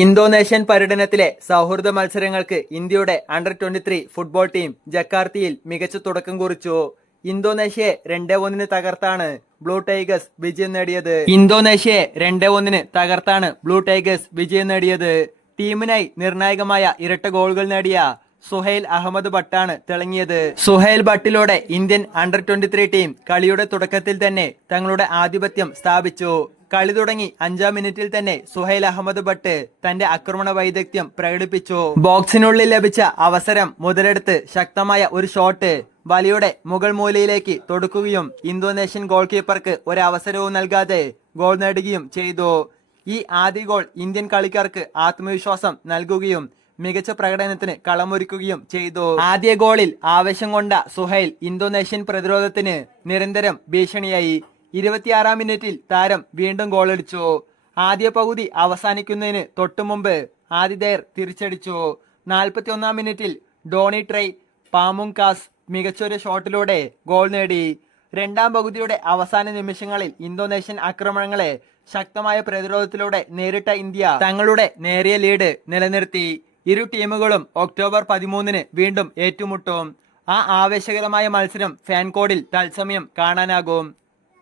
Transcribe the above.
Indonesian പര്യടനത്തിലെ സൗഹൃദ മത്സരങ്ങൾക്ക് ഇന്ത്യയുടെ അണ്ടർ ട്വന്റി ഫുട്ബോൾ ടീം ജക്കാർത്തിയിൽ മികച്ച തുടക്കം കുറിച്ചു. ഇന്തോനേഷ്യയെ രണ്ടേ ഒന്നിന് തകർത്താണ് ബ്ലൂ ടൈഗേഴ്സ് വിജയം നേടിയത്. ഇന്തോനേഷ്യയെ രണ്ടേ ഒന്നിന് തകർത്താണ് ബ്ലൂ ടൈഗേഴ്സ് വിജയം നേടിയത്. ടീമിനായി നിർണായകമായ ഇരട്ട ഗോളുകൾ നേടിയ സുഹൈൽ അഹമ്മദ് ഭട്ടാണ് തിളങ്ങിയത്. സുഹൈൽ ഭട്ടിലൂടെ ഇന്ത്യൻ അണ്ടർ ട്വന്റി ടീം കളിയുടെ തുടക്കത്തിൽ തന്നെ തങ്ങളുടെ ആധിപത്യം സ്ഥാപിച്ചു. കളി തുടങ്ങി അഞ്ചാം മിനിറ്റിൽ തന്നെ സുഹൈൽ അഹമ്മദ് ഭട്ട് തന്റെ ആക്രമണ വൈദഗ്ധ്യം പ്രകടിപ്പിച്ചു. ബോക്സിനുള്ളിൽ ലഭിച്ച അവസരം മുതലെടുത്ത് ശക്തമായ ഒരു ഷോട്ട് വലയുടെ മുകൾ മൂലയിലേക്ക് തൊടുക്കുകയും ഇന്തോനേഷ്യൻ ഗോൾ കീപ്പർക്ക് ഒരു അവസരവും നൽകാതെ ഗോൾ നേടുകയും ചെയ്തു. ഈ ആദ്യ ഗോൾ ഇന്ത്യൻ കളിക്കാർക്ക് ആത്മവിശ്വാസം നൽകുകയും മികച്ച പ്രകടനത്തിന് കളമൊരുക്കുകയും ചെയ്തു. ആദ്യ ഗോളിൽ ആവേശം കൊണ്ട സുഹൈൽ ഇന്തോനേഷ്യൻ പ്രതിരോധത്തിന് നിരന്തരം ഭീഷണിയായി. ഇരുപത്തിയാറാം മിനിറ്റിൽ താരം വീണ്ടും ഗോളടിച്ചു. ആദ്യ പകുതി അവസാനിക്കുന്നതിന് തൊട്ടുമുമ്പ് ആതിഥേയർ തിരിച്ചടിച്ചു. നാൽപ്പത്തി ഒന്നാം മിനിറ്റിൽ ഡോണി ട്രൈ പാമുങ്കാസ് മികച്ചൊരു ഷോട്ടിലൂടെ ഗോൾ നേടി. രണ്ടാം പകുതിയുടെ അവസാന നിമിഷങ്ങളിൽ ഇന്തോനേഷ്യൻ ആക്രമണങ്ങളെ ശക്തമായ പ്രതിരോധത്തിലൂടെ നേരിട്ട ഇന്ത്യ തങ്ങളുടെ നേരിയ ലീഡ് നിലനിർത്തി. ഇരു ടീമുകളും ഒക്ടോബർ പതിമൂന്നിന് വീണ്ടും ഏറ്റുമുട്ടും. ആ ആവേശകരമായ മത്സരം ഫാൻകോഡിൽ തത്സമയം കാണാനാകും.